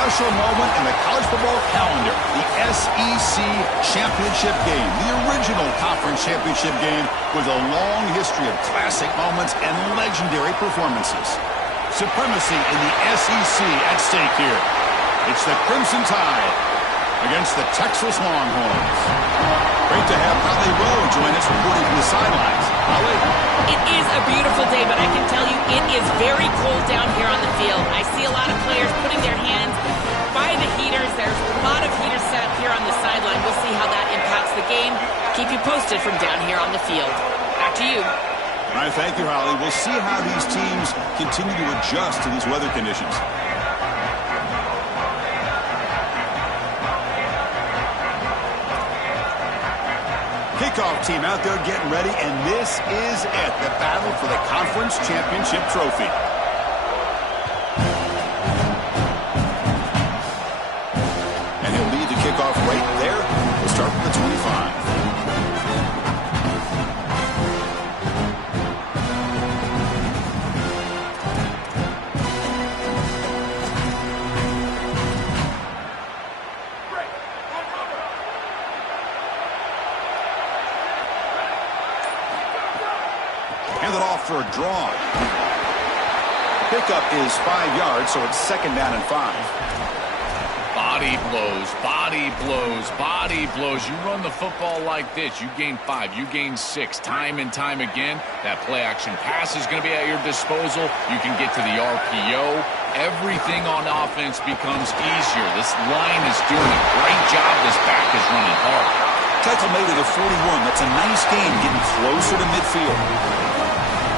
special moment in the college football calendar, the SEC championship game, the original conference championship game with a long history of classic moments and legendary performances. Supremacy in the SEC at stake here. It's the Crimson Tide against the Texas Longhorns. Great to have Holly Rowe join us reporting from the sidelines. Holly? It is a beautiful day, but I can tell you it is very cold down here on the field. I see a lot of players putting their hands by the heaters. There's a lot of heaters set up here on the sideline. We'll see how that impacts the game. Keep you posted from down here on the field. Back to you. All right, thank you, Holly. We'll see how these teams continue to adjust to these weather conditions. Kickoff team out there getting ready, and this is it, the battle for the conference championship trophy. And he'll lead the kickoff right there. We'll start with the 25. Handed off for a draw. Pickup is 5 yards, so it's 2nd down and 5. Body blows, body blows, body blows. You run the football like this, you gain 5, you gain 6, time and time again. That play action pass is going to be at your disposal. You can get to the RPO. Everything on offense becomes easier. This line is doing a great job. This back is running hard. Tackle made at the 41. That's a nice gain, getting closer to midfield.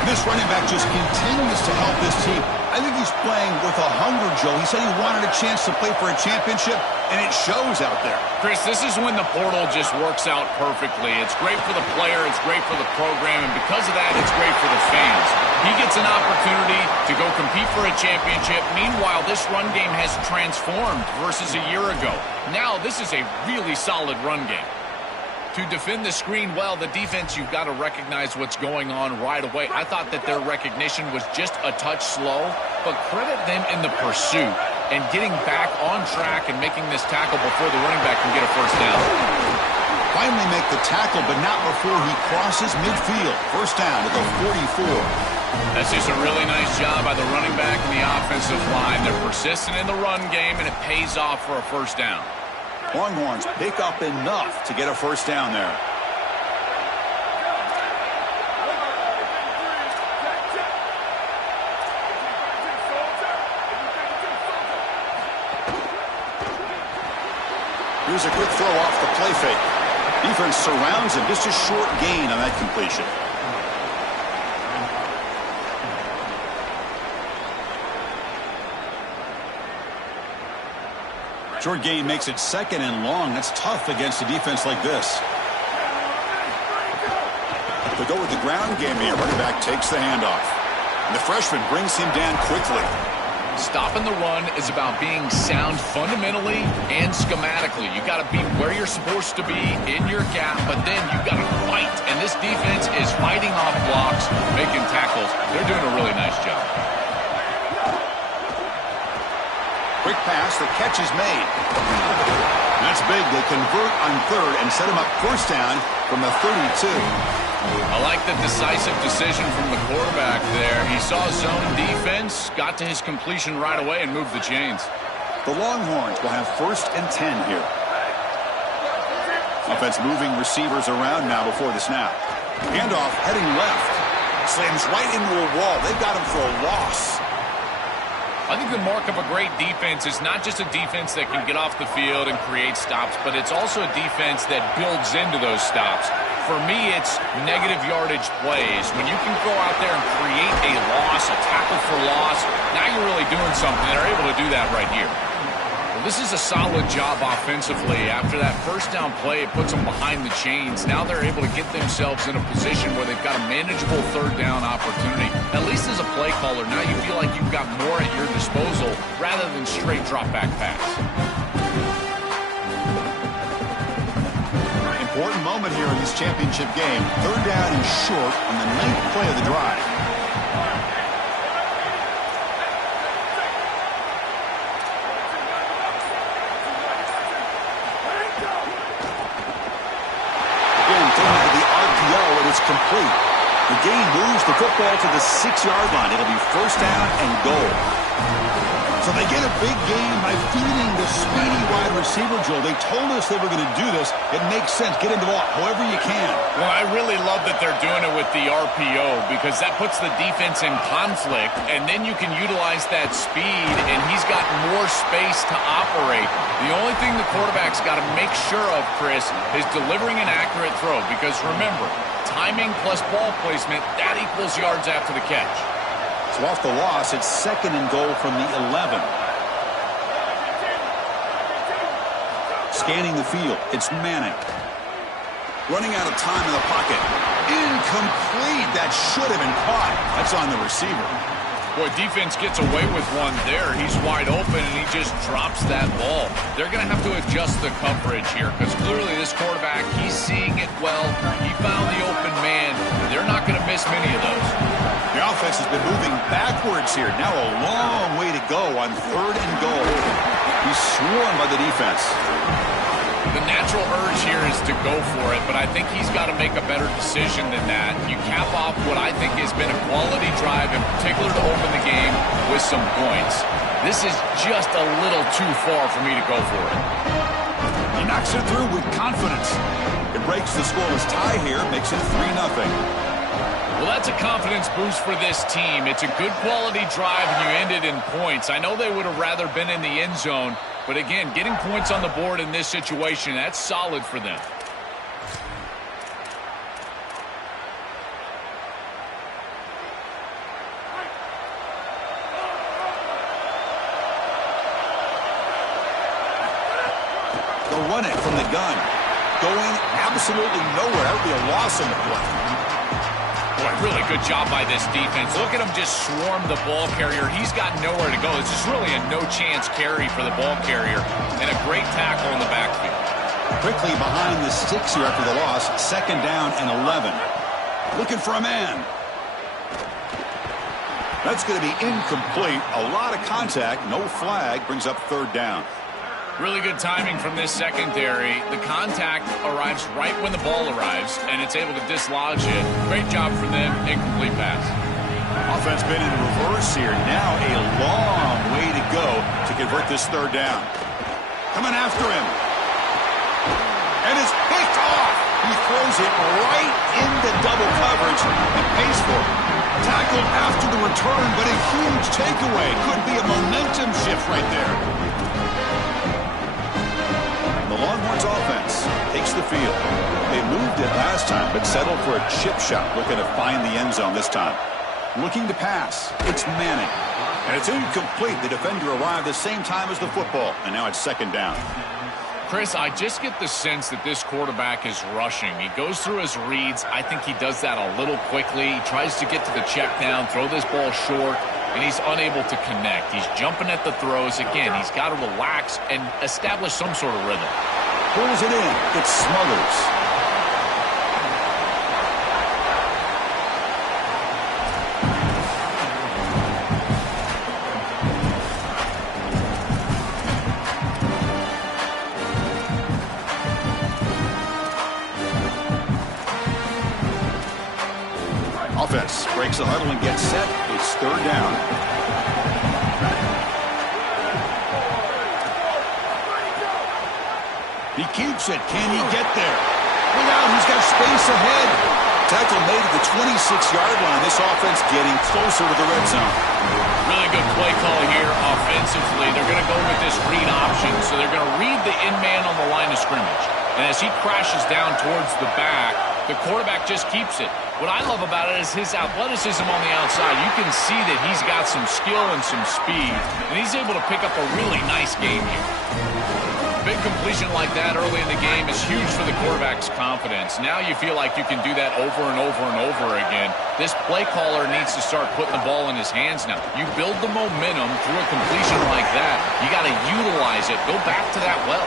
This running back just continues to help this team. I think he's playing with a hunger, Joe. He said he wanted a chance to play for a championship, and it shows out there. Chris, this is when the portal just works out perfectly. It's great for the player, it's great for the program, and because of that, it's great for the fans. He gets an opportunity to go compete for a championship. Meanwhile, this run game has transformed versus a year ago. Now, this is a really solid run game. To defend the screen well, the defense, you've got to recognize what's going on right away. I thought that their recognition was just a touch slow, but credit them in the pursuit and getting back on track and making this tackle before the running back can get a first down. Finally make the tackle, but not before he crosses midfield. First down at the 44. That's just a really nice job by the running back and the offensive line. They're persistent in the run game, and it pays off for a first down. Longhorns pick up enough to get a first down there. Here's a quick throw off the play fake. Defense surrounds him. Just a short gain on that completion. Short gain makes it 2nd and long. That's tough against a defense like this. They go with the ground game here. Running back takes the handoff. And the freshman brings him down quickly. Stopping the run is about being sound fundamentally and schematically. You got to be where you're supposed to be in your gap, but then you got to fight. And this defense is fighting off blocks, making tackles. They're doing a really nice job. Quick pass, the catch is made. That's big. They convert on 3rd and set him up first down from the 32. I like the decisive decision from the quarterback there. He saw zone defense, got to his completion right away, and moved the chains. The Longhorns will have 1st and 10 here. Offense moving receivers around now before the snap. Handoff heading left. Slams right into a wall. They've got him for a loss. I think the mark of a great defense is not just a defense that can get off the field and create stops, but it's also a defense that builds into those stops. For me, it's negative yardage plays. When you can go out there and create a loss, a tackle for loss, now you're really doing something. They're able to do that right here. Well, this is a solid job offensively. After that first down play, it puts them behind the chains. Now they're able to get themselves in a position where they've got a manageable 3rd down opportunity. At least as a play caller, now you feel like you've got more at your disposal rather than straight drop-back pass. Important moment here in this championship game. 3rd down and short on the 9th play of the drive. complete. The game moves the football to the 6-yard line. It'll be first down and goal. So they get a big gain by feeding the speedy wide receiver, Joel. They told us they were going to do this. It makes sense. Get him the ball however you can. Well, I really love that they're doing it with the RPO because that puts the defense in conflict, and then you can utilize that speed, and he's got more space to operate. The only thing the quarterback's got to make sure of, Chris, is delivering an accurate throw because, remember, timing plus ball placement, that equals yards after the catch. So off the loss, it's second and goal from the 11. Scanning the field, it's Manning. Running out of time in the pocket. Incomplete. That should have been caught. That's on the receiver. Boy, defense gets away with one there. He's wide open, and he just drops that ball. They're going to have to adjust the coverage here because clearly this quarterback, he's seeing it well. He found the open man. They're not going to miss many of those. The offense has been moving backwards here. Now a long way to go on third and goal. He's swarmed by the defense. The natural urge here is to go for it, but I think he's got to make a better decision than that. You cap off what I think has been a quality drive, in particular to open the game, with some points. This is just a little too far for me to go for it. He knocks it through with confidence. It breaks the scoreless tie here, makes it 3-0. Well, that's a confidence boost for this team. It's a good quality drive, and you ended in points. I know they would have rather been in the end zone, but again, getting points on the board in this situation, that's solid for them. They'll run it from the gun. Going absolutely nowhere. That would be a loss on the play. Boy, really good job by this defense. Look at him just swarm the ball carrier. He's got nowhere to go. This is really a no-chance carry for the ball carrier, and a great tackle in the backfield. Quickly behind the sticks here after the loss. Second down and 11. Looking for a man. That's going to be incomplete. A lot of contact. No flag. Brings up third down. Really good timing from this secondary. The contact arrives right when the ball arrives, and it's able to dislodge it. Great job for them. Incomplete pass. Offense been in reverse here. Now a long way to go to convert this third down. Coming after him. And it's picked off. He throws it right into double coverage and pays for it. Tackled after the return, but a huge takeaway. Could be a momentum shift right there. The Longhorns offense takes the field. They moved it last time, but settled for a chip shot, looking to find the end zone this time. Looking to pass. It's Manning. And it's incomplete. The defender arrived the same time as the football, and now it's second down. Chris, I just get the sense that this quarterback is rushing. He goes through his reads. I think he does that a little quickly. He tries to get to the check down, throw this ball short, and he's unable to connect. He's jumping at the throws. Again, he's got to relax and establish some sort of rhythm. Pulls it in. It's Smothers. Offense breaks the huddle and gets set. It's third down. He keeps it. Can he get there? Look out, he's got space ahead. Tackle made at the 26-yard line. This offense getting closer to the red zone. Really good play call here offensively. They're going to go with this read option, so they're going to read the in man on the line of scrimmage. And as he crashes down towards the back, the quarterback just keeps it. What I love about it is his athleticism on the outside. You can see that he's got some skill and some speed, and he's able to pick up a really nice game here. Big completion like that early in the game is huge for the quarterback's confidence. Now you feel like you can do that over and over and over again. This play caller needs to start putting the ball in his hands now. You build the momentum through a completion like that. You got to utilize it. Go back to that well.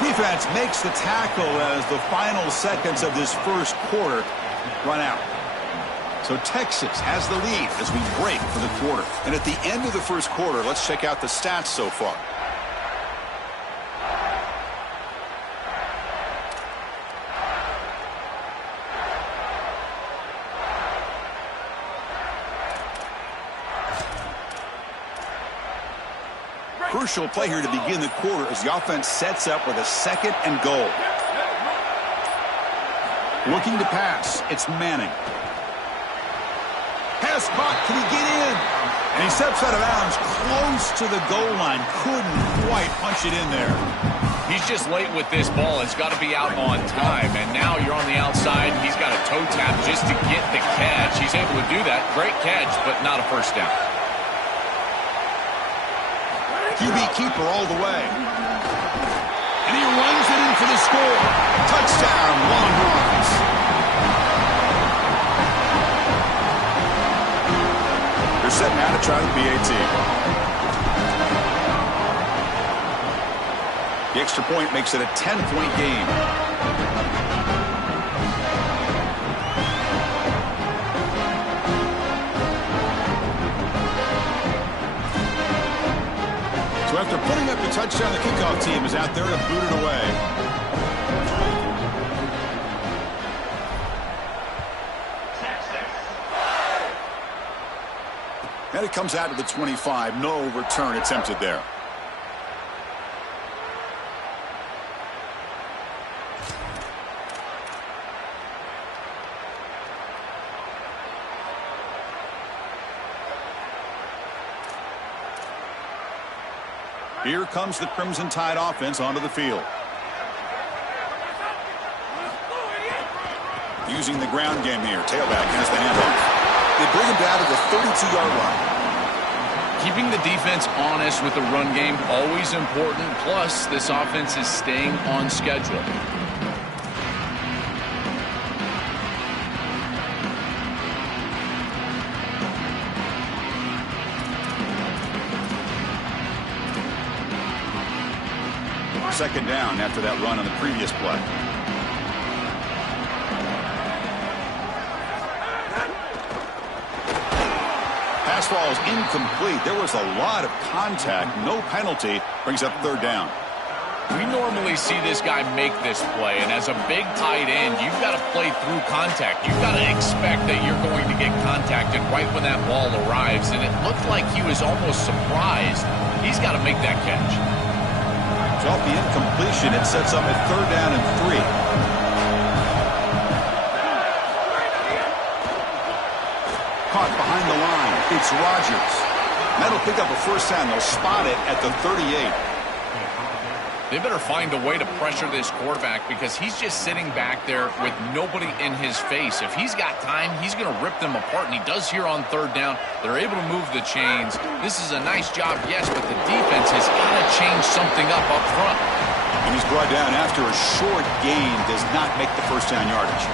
Defense makes the tackle as the final seconds of this first quarter run out. So Texas has the lead as we break for the quarter. And at the end of the first quarter, let's check out the stats so far. crucial play here to begin the quarter as the offense sets up with a 2nd and goal. Looking to pass. It's Manning. Pass caught. Can he get in? And he steps out of bounds close to the goal line. Couldn't quite punch it in there. He's just late with this ball. It's got to be out on time. And now you're on the outside. He's got a toe tap just to get the catch. He's able to do that. Great catch, but not a first down. QB keeper all the way. And he runs it in for the score. Touchdown, Longhorns. They're set now to try the PAT. The extra point makes it a 10-point game. So after putting up the touchdown, the kickoff team is out there to boot it away. And it comes out to the 25. No return attempted there. Here comes the Crimson Tide offense onto the field. Using the ground game here. Tailback has the handoff. They bring him down to the 32-yard line. Keeping the defense honest with the run game, always important. Plus, this offense is staying on schedule. Second down after that run on the previous play. Pass ball is incomplete. There was a lot of contact. No penalty. Brings up 3rd down. We normally see this guy make this play, and as a big tight end, you've got to play through contact. You've got to expect that you're going to get contacted right when that ball arrives, and it looked like he was almost surprised. He's got to make that catch. So off the incompletion, it sets up a 3rd down and 3. Caught behind the line. It's Rodgers. That'll pick up a first down. They'll spot it at the 38. They better find a way to pressure this quarterback because he's just sitting back there with nobody in his face. If he's got time, he's going to rip them apart, and he does here on 3rd down. They're able to move the chains. This is a nice job, yes, but the defense has got to change something up front. And he's brought down after a short gain. Does not make the first down yardage.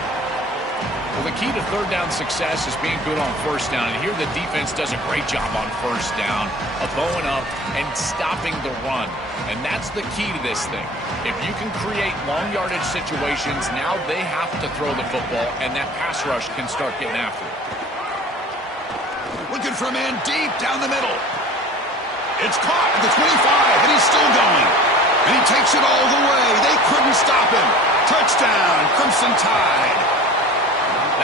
Well, the key to 3rd down success is being good on 1st down. And here the defense does a great job on 1st down of going up and stopping the run. And that's the key to this thing. If you can create long yardage situations, now they have to throw the football, and that pass rush can start getting after it. Looking for a man deep down the middle. It's caught at the 25, and he's still going. And he takes it all the way. They couldn't stop him. Touchdown, Crimson Tide.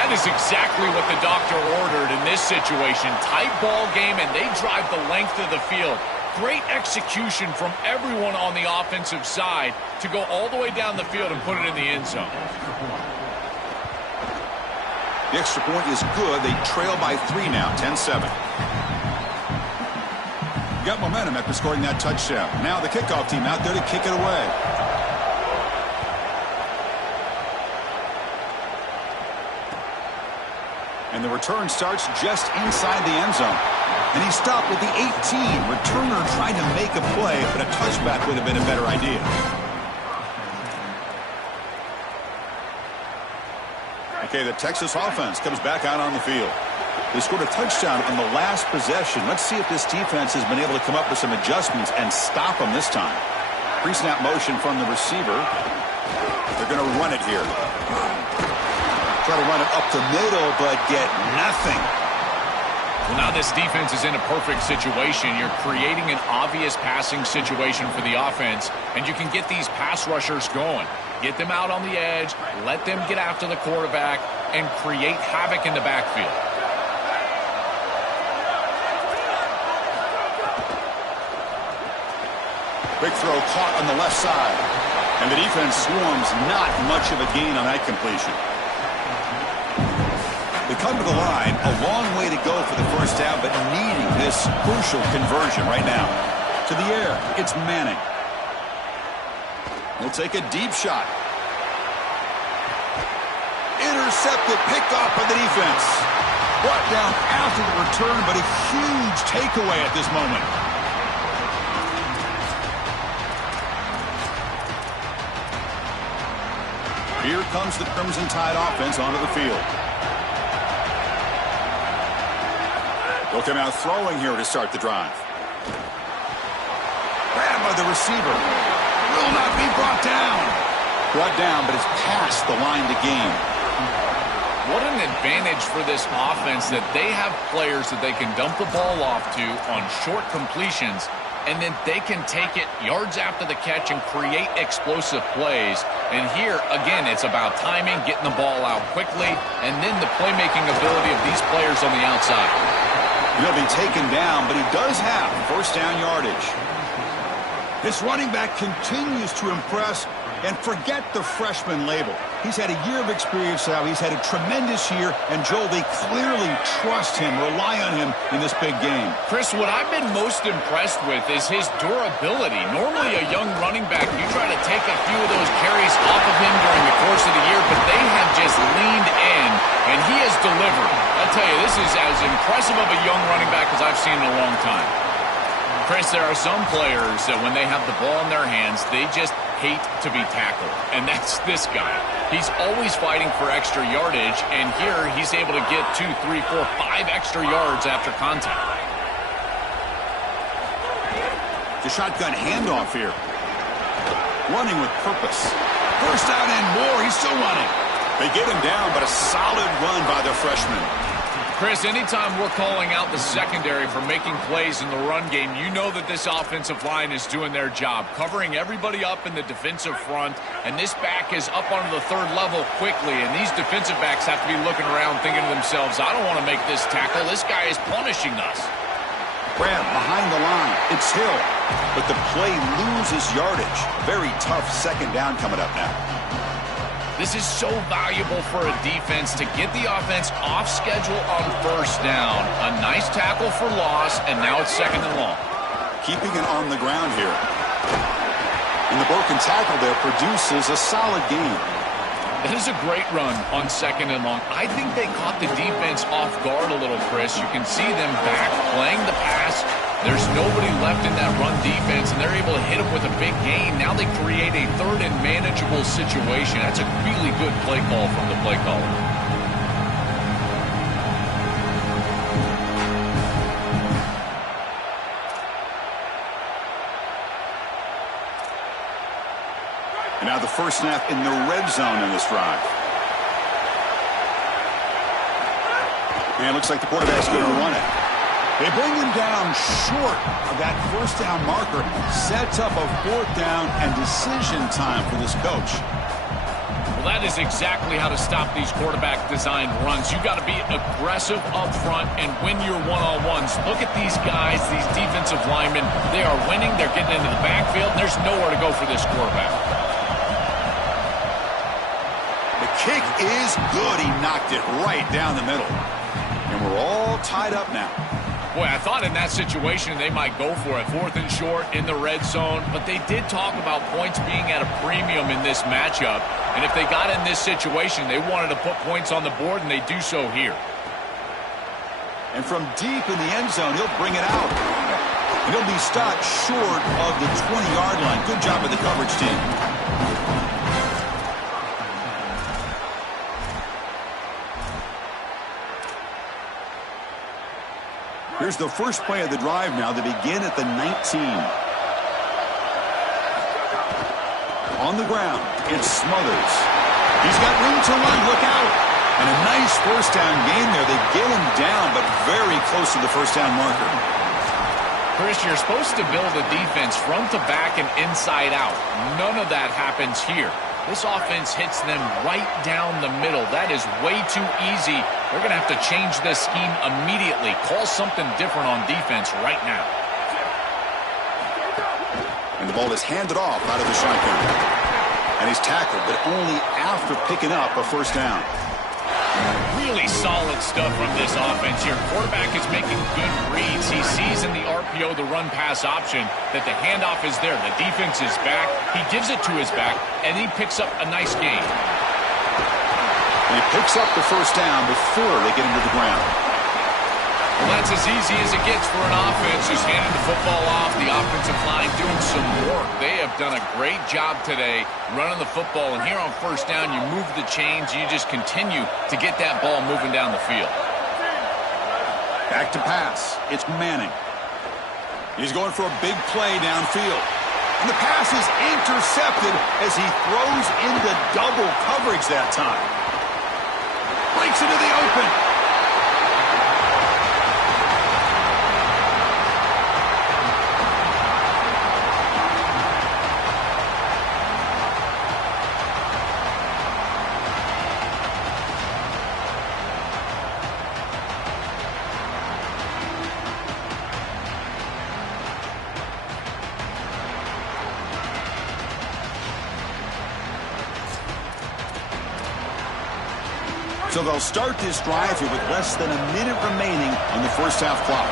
That is exactly what the doctor ordered in this situation. Tight ball game, and they drive the length of the field. Great execution from everyone on the offensive side to go all the way down the field and put it in the end zone. The extra point is good. They trail by 3 now, 10-7. Got momentum after scoring that touchdown. Now the kickoff team out there to kick it away. And the return starts just inside the end zone. And he stopped with the 18. Returner trying to make a play, but a touchback would have been a better idea. Okay, the Texas offense comes back out on the field. They scored a touchdown on the last possession. Let's see if this defense has been able to come up with some adjustments and stop them this time. Pre-snap motion from the receiver. They're going to run it here. Try to run it up the middle, but get nothing. Well, now this defense is in a perfect situation. You're creating an obvious passing situation for the offense, and you can get these pass rushers going. Get them out on the edge, let them get after the quarterback, and create havoc in the backfield. Quick throw caught on the left side. And the defense swarms, not much of a gain on that completion. They come to the line, a long way to go for the first down, but needing this crucial conversion right now. To the air, it's Manning. He'll take a deep shot. Intercepted, picked off by the defense. Brought down after the return, but a huge takeaway at this moment. Here comes the Crimson Tide offense onto the field. They'll come out throwing here to start the drive. Grabbed by the receiver. Will not be brought down. Brought down, but it's past the line to gain. What an advantage for this offense that they have players that they can dump the ball off to on short completions, and then they can take it yards after the catch and create explosive plays. And here, again, it's about timing, getting the ball out quickly, and then the playmaking ability of these players on the outside. He'll be taken down, but he does have first down yardage. This running back continues to impress, and forget the freshman label. He's had a year of experience now. He's had a tremendous year, and Joel, they clearly trust him, rely on him in this big game. Chris, what I've been most impressed with is his durability. Normally a young running back, you try to take a few of those carries off of him during the course of the year, but they have just leaned in, and he has delivered. I'll tell you, this is as impressive of a young running back as I've seen in a long time. Chris, there are some players that when they have the ball in their hands, they just hate to be tackled, and that's this guy. He's always fighting for extra yardage, and here he's able to get 2, 3, 4, 5 extra yards after contact. The shotgun handoff here. Running with purpose. First down and more. He's still running. They get him down, but a solid run by the freshman. Chris, anytime we're calling out the secondary for making plays in the run game, you know that this offensive line is doing their job, covering everybody up in the defensive front, and this back is up onto the third level quickly, and these defensive backs have to be looking around thinking to themselves, I don't want to make this tackle. This guy is punishing us. Grab behind the line. It's Hill, but the play loses yardage. Very tough second down coming up now. This is so valuable for a defense to get the offense off schedule on first down. A nice tackle for loss, and now it's second and long. Keeping it on the ground here. And the broken tackle there produces a solid gain. It is a great run on second and long. I think they caught the defense off guard a little, Chris. You can see them back playing the pass. There's nobody left in that run defense, and they're able to hit them with a big gain. Now they create a third and manageable situation. That's a really good play call from the play caller. And now the first snap in the red zone in this drive. And it looks like the quarterback's going to run it. They bring him down short of that first down marker. Sets up a fourth down and decision time for this coach. Well, that is exactly how to stop these quarterback-designed runs. You've got to be aggressive up front and win your one-on-ones. Look at these guys, these defensive linemen. They are winning. They're getting into the backfield. There's nowhere to go for this quarterback. The kick is good. He knocked it right down the middle. And we're all tied up now. Boy, I thought in that situation they might go for it. Fourth and short in the red zone. But they did talk about points being at a premium in this matchup. And if they got in this situation, they wanted to put points on the board, and they do so here. And from deep in the end zone, he'll bring it out. And he'll be stopped short of the 20-yard line. Good job by the coverage team. Here's the first play of the drive now. They begin at the 19. On the ground, it's Smothers. He's got room to run. Look out. And a nice first down gain there. They get him down, but very close to the first down marker. Chris, you're supposed to build a defense front to back and inside out. None of that happens here. This offense hits them right down the middle. That is way too easy. They're going to have to change this scheme immediately. Call something different on defense right now. And the ball is handed off out of the shotgun. And he's tackled, but only after picking up a first down. Really solid stuff from this offense here. Quarterback is making good reads. He sees in the RPO, the run-pass option, that the handoff is there. The defense is back. He gives it to his back, and he picks up a nice gain. And he picks up the first down before they get into the ground. Well, that's as easy as it gets for an offense who's handing the football off. The offensive line doing some work. They have done a great job today running the football. And here on first down, you move the chains. You just continue to get that ball moving down the field. Back to pass. It's Manning. He's going for a big play downfield. And the pass is intercepted as he throws into double coverage that time. Breaks into the open. So they'll start this drive here with less than a minute remaining on the first half clock.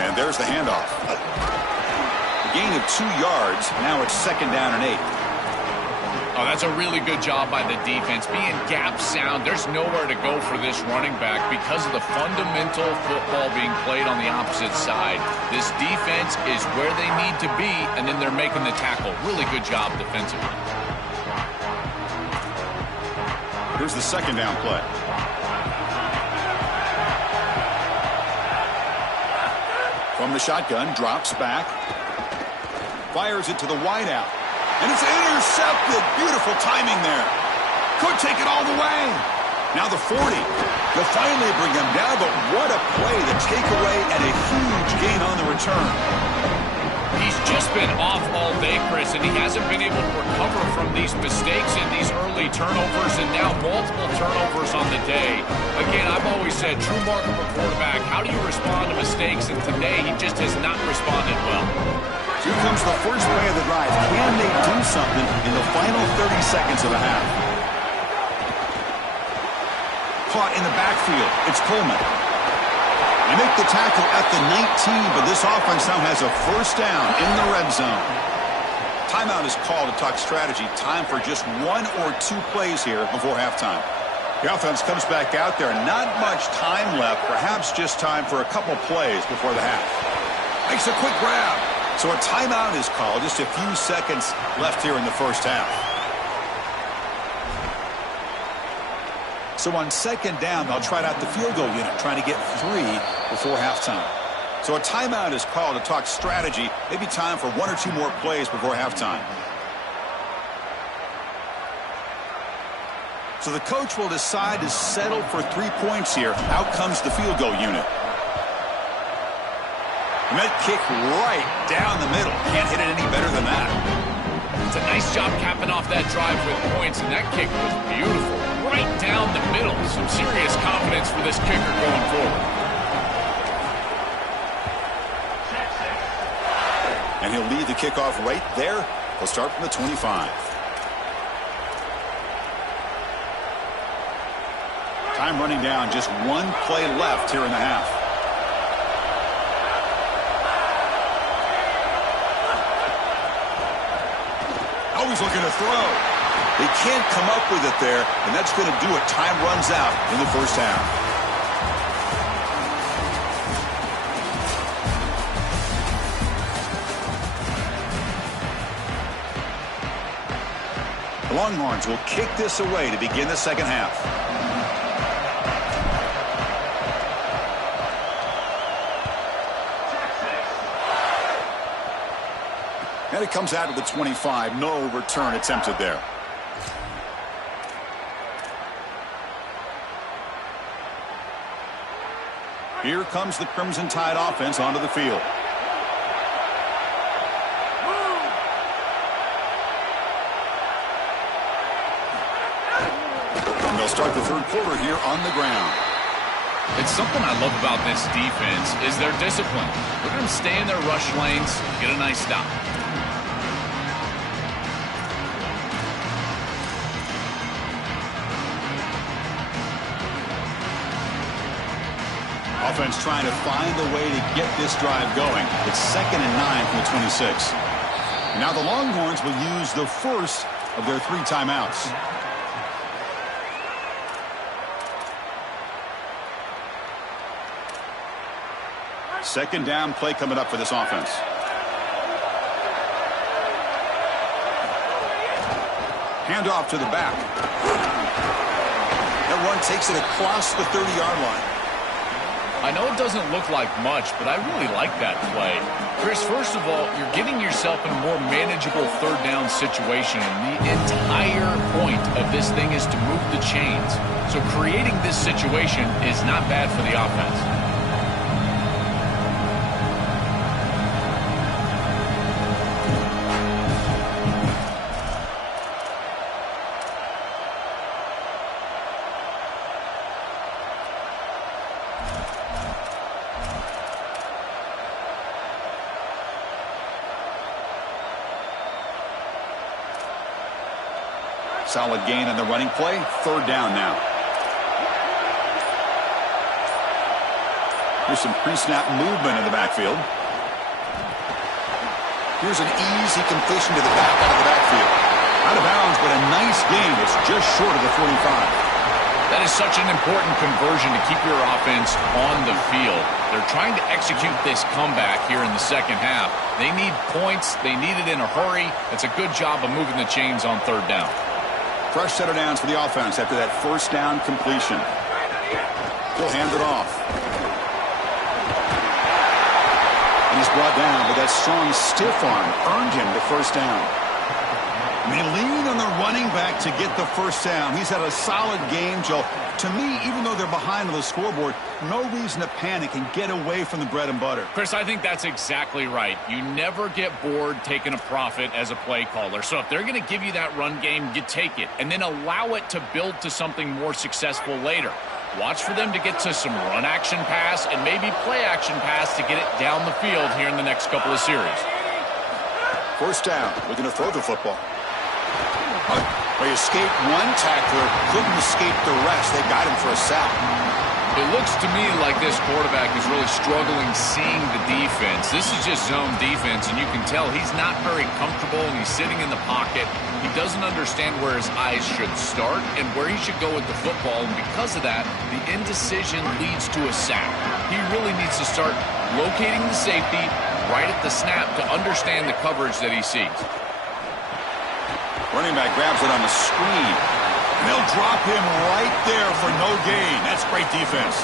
And there's the handoff. A gain of 2 yards. Now it's second down and 8. Oh, that's a really good job by the defense. Being gap sound, there's nowhere to go for this running back because of the fundamental football being played on the opposite side. This defense is where they need to be, and then they're making the tackle. Really good job defensively. Here's the second down play. From the shotgun, drops back. Fires it to the wideout. And it's intercepted. Beautiful timing there. Could take it all the way. Now the 40. They'll finally bring them down, but what a play. The takeaway and a huge gain on the return. He's just been off all day, Chris, and he hasn't been able to recover from these mistakes in these early turnovers and now multiple turnovers on the day. Again, I've always said, true mark of a quarterback, how do you respond to mistakes? And today, he just has not responded well. Here comes the first play of the drive. Can they do something in the final 30 seconds of the half? Caught in the backfield. It's Coleman. They make the tackle at the 19, but this offense now has a first down in the red zone. Timeout is called to talk strategy. Time for just 1 or 2 plays here before halftime. The offense comes back out there. Not much time left. Perhaps just time for a couple plays before the half. Makes a quick grab. So a timeout is called. Just a few seconds left here in the first half. So on second down, they'll try out the field goal unit, trying to get 3 before halftime. So a timeout is called to talk strategy. Maybe time for 1 or 2 more plays before halftime. So the coach will decide to settle for 3 points here. Out comes the field goal unit. And that kick right down the middle. Can't hit it any better than that. It's a nice job capping off that drive with points, and that kick was beautiful. Right down the middle. Some serious confidence for this kicker going forward. And he'll lead the kickoff right there. He'll start from the 25. Time running down. Just 1 play left here in the half. Always looking to throw. They can't come up with it there, and that's going to do it. Time runs out in the first half. The Longhorns will kick this away to begin the second half. And it comes out of the 25. No return attempted there. Here comes the Crimson Tide offense onto the field. And they'll They'll start the third quarter here on the ground. It's something I love about this defense is their discipline. Look at them stay in their rush lanes, get a nice stop. Offense trying to find a way to get this drive going. It's 2nd and 9 from the 26. Now the Longhorns will use the first of their 3 timeouts. Second down play coming up for this offense. Handoff to the back. That run takes it across the 30-yard line. I know it doesn't look like much, but I really like that play. Chris, first of all, you're getting yourself in a more manageable third down situation, and the entire point of this thing is to move the chains. So creating this situation is not bad for the offense. Solid gain on the running play. Third down now. Here's some pre-snap movement in the backfield. Here's an easy completion to the back out of the backfield. Out of bounds, but a nice gain. It's just short of the 45. That is such an important conversion to keep your offense on the field. They're trying to execute this comeback here in the second half. They need points. They need it in a hurry. It's a good job of moving the chains on third down. Fresh set of downs for the offense after that first down completion. He'll hand it off. And he's brought down, but that strong stiff arm earned him the first down. And they lean on the running back to get the first down. He's had a solid game, Joe. To me, even though they're behind on the scoreboard, no reason to panic and get away from the bread and butter. Chris, I think that's exactly right. You never get bored taking a profit as a play caller. So if they're going to give you that run game, you take it. And then allow it to build to something more successful later. Watch for them to get to some run action pass and maybe play action pass to get it down the field here in the next couple of series. First down, looking to throw the football. They escaped one tackler, couldn't escape the rest. They got him for a sack. It looks to me like this quarterback is really struggling seeing the defense. This is just zone defense, and you can tell he's not very comfortable, and he's sitting in the pocket. He doesn't understand where his eyes should start and where he should go with the football, and because of that, the indecision leads to a sack. He really needs to start locating the safety right at the snap to understand the coverage that he sees. Running back grabs it on the screen. And they'll drop him right there for no gain. That's great defense.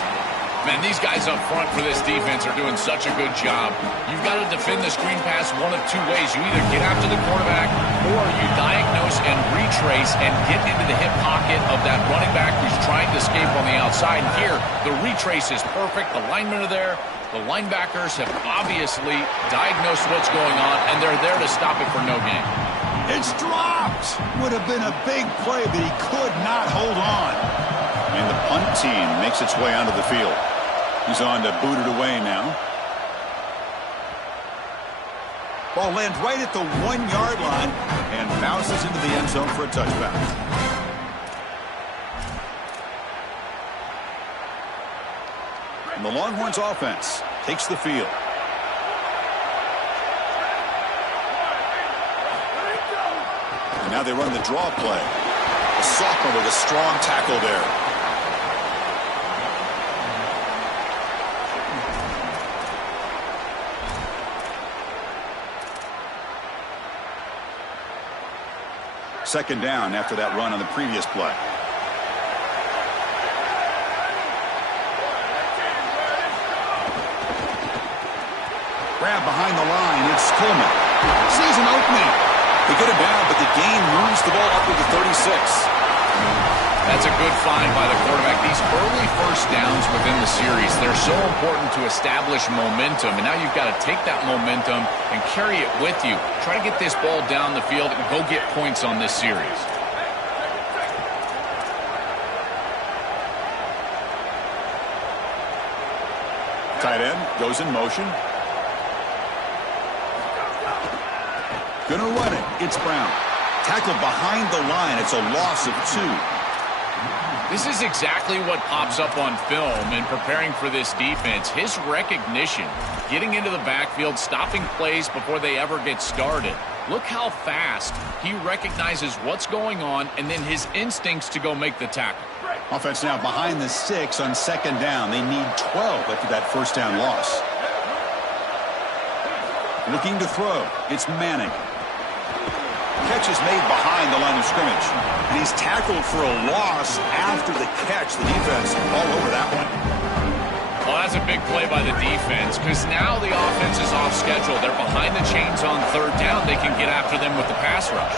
Man, these guys up front for this defense are doing such a good job. You've got to defend the screen pass one of two ways. You either get after the quarterback or you diagnose and retrace and get into the hip pocket of that running back who's trying to escape on the outside. And here, the retrace is perfect. The linemen are there. The linebackers have obviously diagnosed what's going on, and they're there to stop it for no gain. It's dropped. Would have been a big play, but he could not hold on. And the punt team makes its way onto the field. He's on to boot it away now. Ball lands right at the 1-yard line and bounces into the end zone for a touchback. And the Longhorns offense takes the field. And now they run the draw play. A sophomore with a strong tackle there. Second down after that run on the previous play. Grab behind the line. It's Coleman. Sees an opening. They get him down, but the gain moves the ball up to the 36. That's a good find by the quarterback. These early first downs within the series, they're so important to establish momentum. And now you've got to take that momentum and carry it with you. Try to get this ball down the field and go get points on this series. Goes in motion. Gonna run it. It's Brown. Tackled behind the line. It's a loss of 2. This is exactly what pops up on film in preparing for this defense. His recognition, getting into the backfield, stopping plays before they ever get started. Look how fast he recognizes what's going on and then his instincts to go make the tackle. Offense now behind the 6 on 2nd down. They need 12 after that first down loss. Looking to throw. It's Manning. Catch is made behind the line of scrimmage. And he's tackled for a loss after the catch. The defense all over that one. Well, that's a big play by the defense because now the offense is off schedule. They're behind the chains on 3rd down. They can get after them with the pass rush.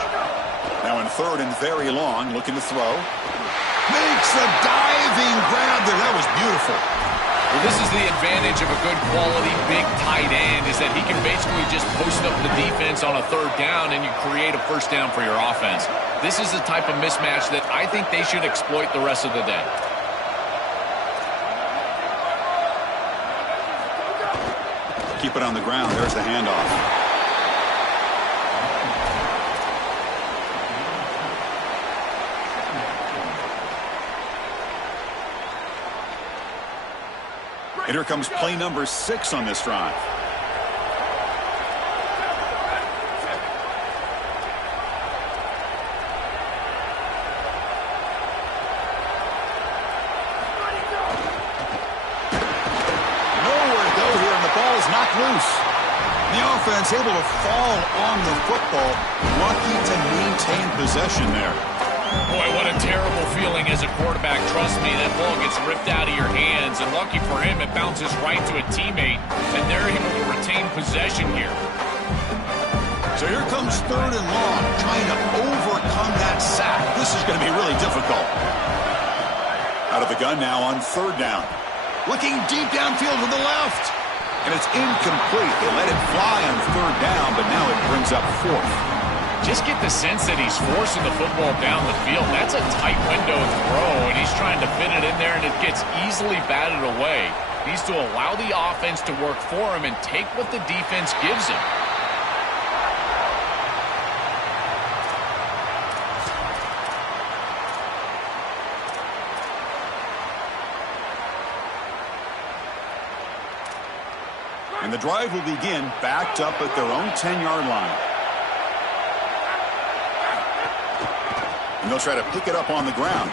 Now in 3rd and very long, looking to throw. Makes a diving grab there. That was beautiful. Well, this is the advantage of a good quality big tight end is that he can basically just post up the defense on a 3rd down and you create a first down for your offense. This is the type of mismatch that I think they should exploit the rest of the day. Keep it on the ground. There's the handoff. And here comes play number 6 on this drive. Nowhere to go here, and the ball is knocked loose. The offense able to fall on the football. Lucky to maintain possession there. Boy, what a terrible feeling as a quarterback. Trust me, that ball gets ripped out of your hands, and lucky for him, it bounces right to a teammate, and they're able to retain possession here. So here comes 3rd and long, trying to overcome that sack. This is going to be really difficult. Out of the gun now on 3rd down. Looking deep downfield to the left. And it's incomplete. They let it fly on 3rd down, but now it brings up 4th. Just get the sense that he's forcing the football down the field. That's a tight window throw, and he's trying to fit it in there, and it gets easily batted away. He needs to allow the offense to work for him and take what the defense gives him. And the drive will begin backed up at their own 10-yard line. And they'll try to pick it up on the ground.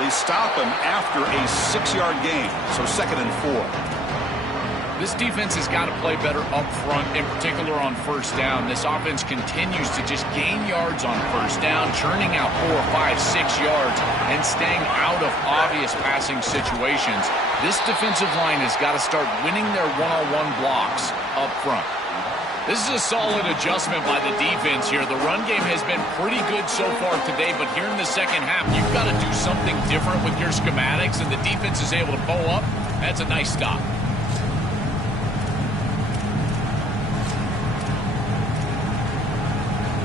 They stop him after a 6-yard gain, so 2nd and 4. This defense has got to play better up front, in particular on 1st down. This offense continues to just gain yards on 1st down, churning out 4, 5, 6 yards, and staying out of obvious passing situations. This defensive line has got to start winning their one-on-one blocks up front. This is a solid adjustment by the defense here. The run game has been pretty good so far today, but here in the 2nd half, you've got to do something different with your schematics, and the defense is able to bow up. That's a nice stop.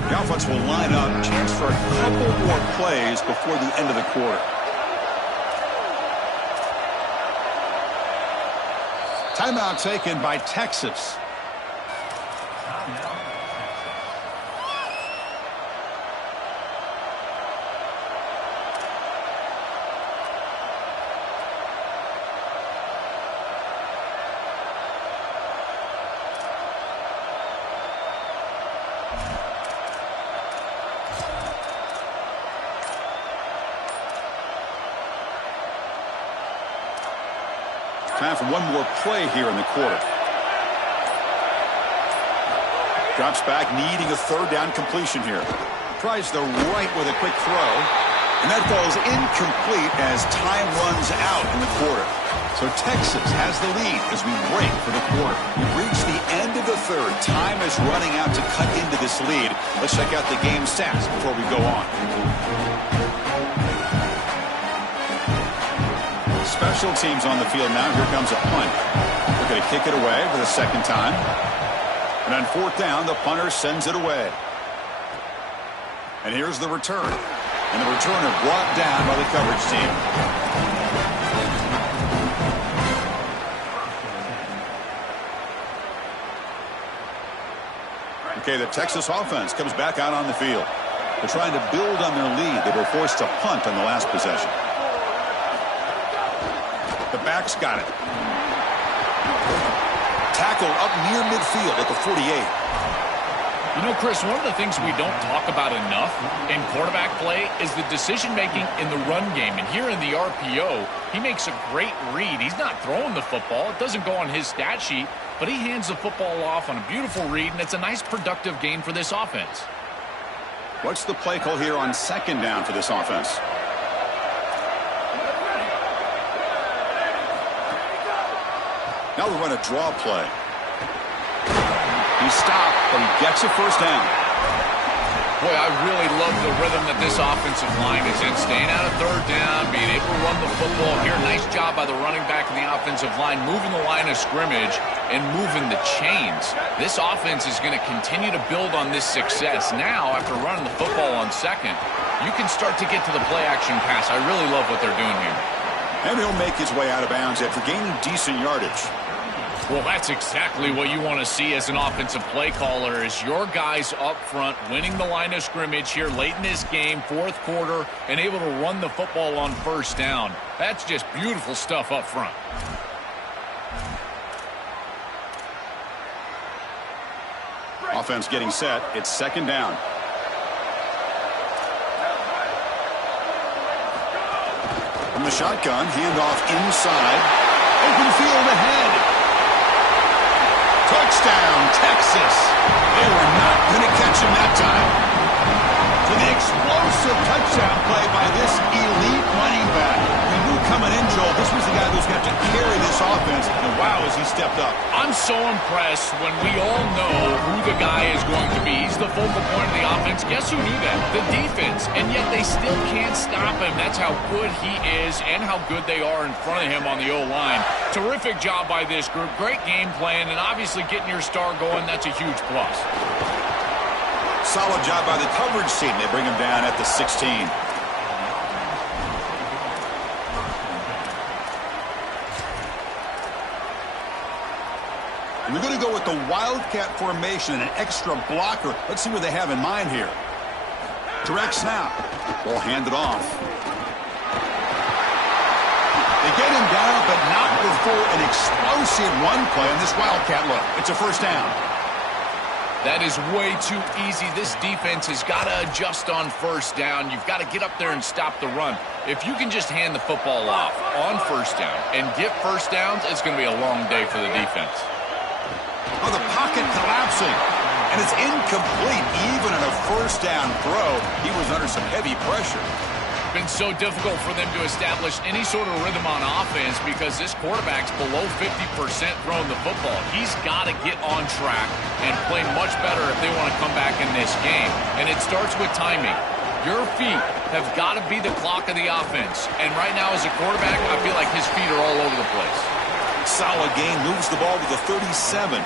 The offense will line up, chance for a couple more plays before the end of the quarter. Timeout taken by Texas. Time for one more play here in the quarter. Drops back, needing a 3rd down completion here. Tries the right with a quick throw. And that falls incomplete as time runs out in the quarter. So Texas has the lead as we break for the quarter. We've reached the end of the 3rd. Time is running out to cut into this lead. Let's check out the game stats before we go on. Special teams on the field now. Here comes a punt. They're going to kick it away for the 2nd time. And on 4th down, the punter sends it away. And here's the return. And the returner brought down by the coverage team. Okay, the Texas offense comes back out on the field. They're trying to build on their lead. They were forced to punt on the last possession. The back's got it. Tackle up near midfield at the 48. You know, Chris, one of the things we don't talk about enough in quarterback play is the decision-making in the run game. And here in the RPO, he makes a great read. He's not throwing the football. It doesn't go on his stat sheet, but he hands the football off on a beautiful read, and it's a nice productive game for this offense. What's the play call here on second down for this offense? Now we run a draw play. He stopped, but he gets a first down. Boy, I really love the rhythm that this offensive line is in. Staying out of third down, being able to run the football here. Nice job by the running back and the offensive line, moving the line of scrimmage and moving the chains. This offense is going to continue to build on this success. Now, after running the football on second, you can start to get to the play-action pass. I really love what they're doing here. And he'll make his way out of bounds after gaining decent yardage. Well, that's exactly what you want to see as an offensive play caller, is your guys up front winning the line of scrimmage here late in this game, fourth quarter, and able to run the football on first down. That's just beautiful stuff up front. Offense getting set. It's second down. From the shotgun, handoff inside. Open field ahead. Touchdown, Texas. They were not going to catch him that time. For the explosive touchdown play by this elite running back. We knew coming in, Joel, this was the guy who's got to carry this offense. And wow, has he stepped up. I'm so impressed when we all know who the guy is going to be. He's the focal point of the offense. Guess who knew that? The defense. And yet they still can't stop him. That's how good he is and how good they are in front of him on the O-line. Terrific job by this group. Great game plan, and obviously getting your star going, that's a huge plus. Solid job by the coverage team. They bring him down at the 16. And we're going to go with the Wildcat formation and an extra blocker. Let's see what they have in mind here. Direct snap. Ball handed off. They get him down, but not before an explosive run play on this Wildcat look. It's a first down. That is way too easy. This defense has got to adjust on first down. You've got to get up there and stop the run. If you can just hand the football off on first down and get first downs, it's going to be a long day for the defense. Oh, the pocket collapsing. And it's incomplete. Even in a first down throw, he was under some heavy pressure. Been so difficult for them to establish any sort of rhythm on offense because this quarterback's below 50% throwing the football. He's got to get on track and play much better if they want to come back in this game. And it starts with timing. Your feet have got to be the clock of the offense. And right now as a quarterback, I feel like his feet are all over the place. Solid game, moves the ball to the 37.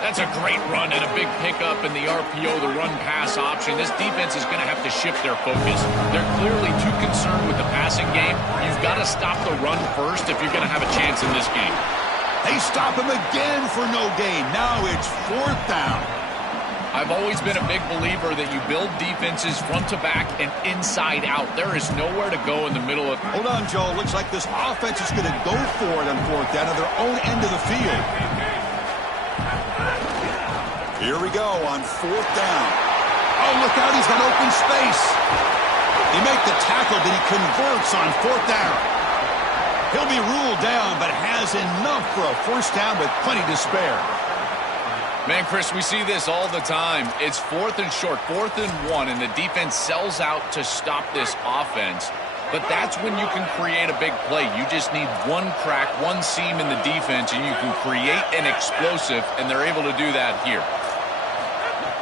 That's a great run and a big pickup in the RPO, the run-pass option. This defense is going to have to shift their focus. They're clearly too concerned with the passing game. You've got to stop the run first if you're going to have a chance in this game. They stop him again for no gain. Now it's fourth down. I've always been a big believer that you build defenses front to back and inside out. There is nowhere to go in the middle of... Hold on, Joe. Looks like this offense is going to go for it on fourth down at their own end of the field. Here we go on fourth down. Oh, look out. He's got open space. They make the tackle, but he converts on fourth down. He'll be ruled down, but has enough for a first down with plenty to spare. Man, Chris, we see this all the time. It's fourth and short, 4th and 1, and the defense sells out to stop this offense. But that's when you can create a big play. You just need one crack, one seam in the defense, and you can create an explosive, and they're able to do that here.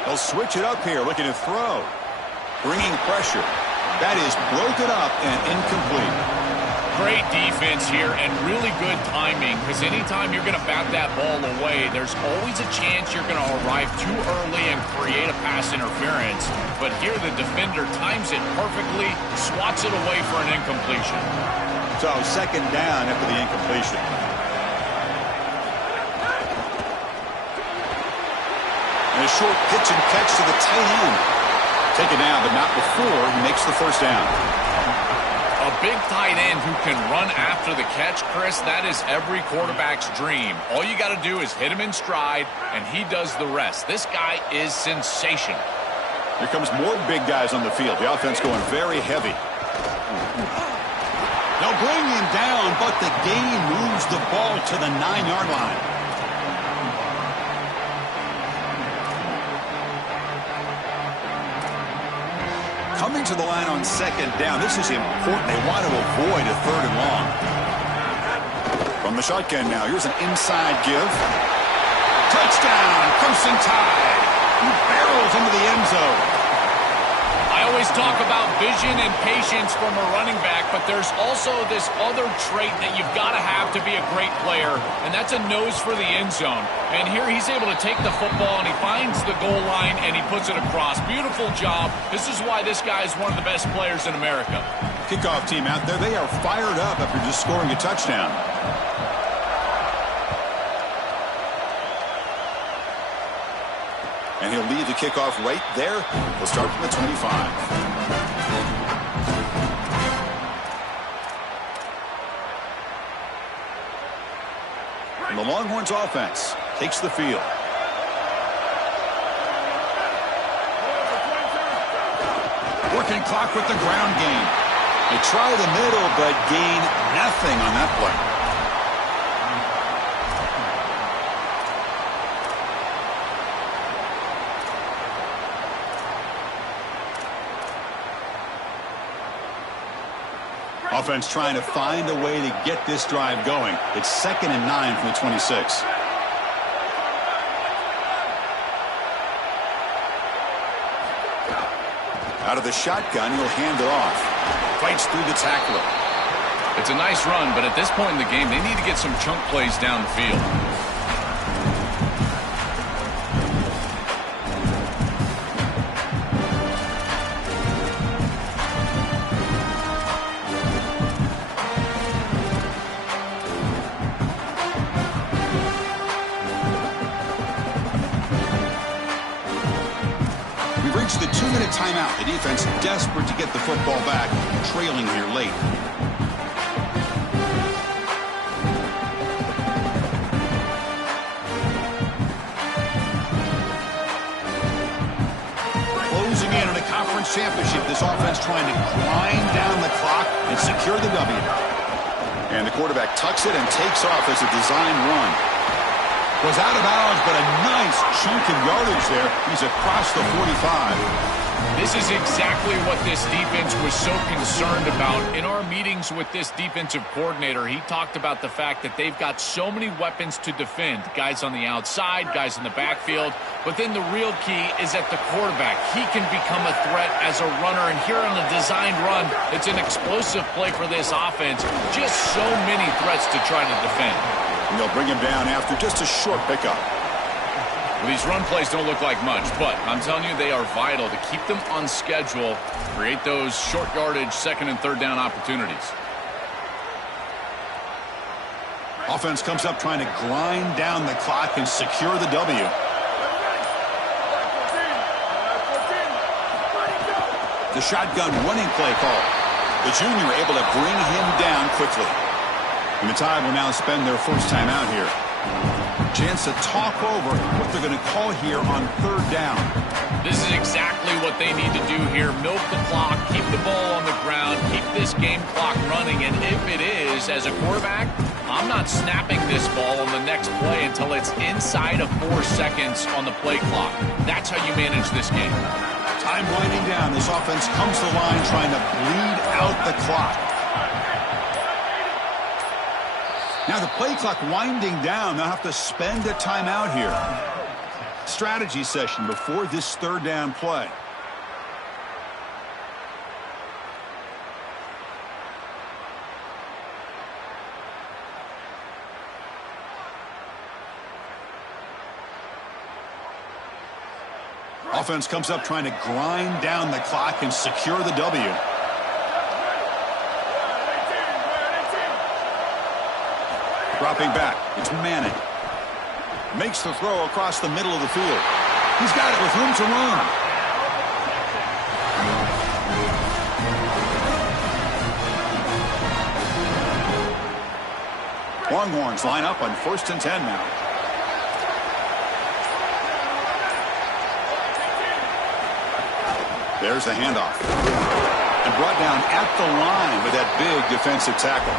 They'll switch it up here, looking to throw. Bringing pressure. That is broken up and incomplete. Great defense here and really good timing, because anytime you're going to bat that ball away, there's always a chance you're going to arrive too early and create a pass interference. But here the defender times it perfectly, swats it away for an incompletion. So second down after the incompletion. a short pitch and catch to the tight end. Take it down, but not before he makes the first down. A big tight end who can run after the catch, Chris, that is every quarterback's dream. All you got to do is hit him in stride, and he does the rest. This guy is sensational. Here comes more big guys on the field. The offense going very heavy. They'll bring him down, but the gain moves the ball to the 9-yard line. Coming to the line on second down. This is important. They want to avoid a third and long. From the shotgun now, here's an inside give. Touchdown, Crimson Tide. He barrels into the end zone. I always talk about vision and patience from a running back, but there's also this other trait that you've got to have to be a great player, and that's a nose for the end zone. And here he's able to take the football, and he finds the goal line, and he puts it across. Beautiful job. This is why this guy is one of the best players in America. Kickoff team out there, they are fired up after just scoring a touchdown. And he'll lead the kickoff right there. He'll start from the 25. And the Longhorns offense takes the field. Working clock with the ground game. They try the middle, but gain nothing on that play. Offense trying to find a way to get this drive going. It's 2nd and 9 from the 26. Out of the shotgun, he'll hand it off. Fights through the tackler. It's a nice run, but at this point in the game, they need to get some chunk plays down the field. The 2-minute timeout. The defense desperate to get the football back, trailing here late. Closing in on a conference championship, this offense trying to grind down the clock and secure the W. And the quarterback tucks it and takes off as a design run. Was out of bounds, but a nice chunk of yardage there. He's across the 45. This is exactly what this defense was so concerned about. In our meetings with this defensive coordinator, he talked about the fact that they've got so many weapons to defend. Guys on the outside, guys in the backfield. But then the real key is at the quarterback. He can become a threat as a runner. And here on the designed run, it's an explosive play for this offense. Just so many threats to try to defend. And they'll bring him down after just a short pickup. Well, these run plays don't look like much, but I'm telling you they are vital to keep them on schedule, create those short yardage 2nd and 3rd down opportunities. Offense comes up trying to grind down the clock and secure the W. The shotgun running play call. The junior able to bring him down quickly. And the Tide will now spend their first time out here. Chance to talk over what they're going to call here on 3rd down. This is exactly what they need to do here. Milk the clock, keep the ball on the ground, keep this game clock running. And if it is, as a quarterback, I'm not snapping this ball on the next play until it's inside of 4 seconds on the play clock. That's how you manage this game. Time winding down. This offense comes to the line trying to bleed out the clock. Now the play clock winding down. They'll have to spend a timeout here. Strategy session before this 3rd down play. Offense comes up trying to grind down the clock and secure the W. Dropping back, it's Manning. Makes the throw across the middle of the field. He's got it with room to run. Longhorns line up on 1st and 10 now. There's the handoff. And brought down at the line with that big defensive tackle.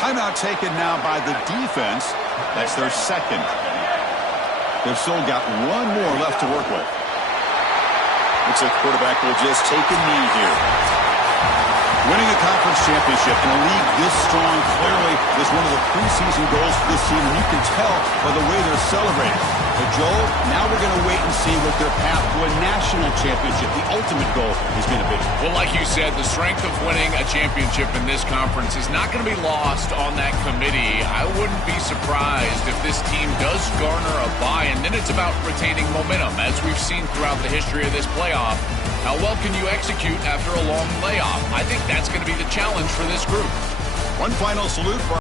Timeout taken now by the defense. That's their second. They've still got one more left to work with. Looks like the quarterback will just take a knee here. Winning a conference championship in a league this strong clearly is one of the preseason goals for this team, and you can tell by the way they're celebrating. But Joel, now we're going to wait and see what their path to a national championship, the ultimate goal, is going to be. Well, like you said, the strength of winning a championship in this conference is not going to be lost on that committee. I wouldn't be surprised if this team does garner a bye, and then it's about retaining momentum, as we've seen throughout the history of this playoff. How well can you execute after a long layoff? I think that's going to be the challenge for this group. One final salute for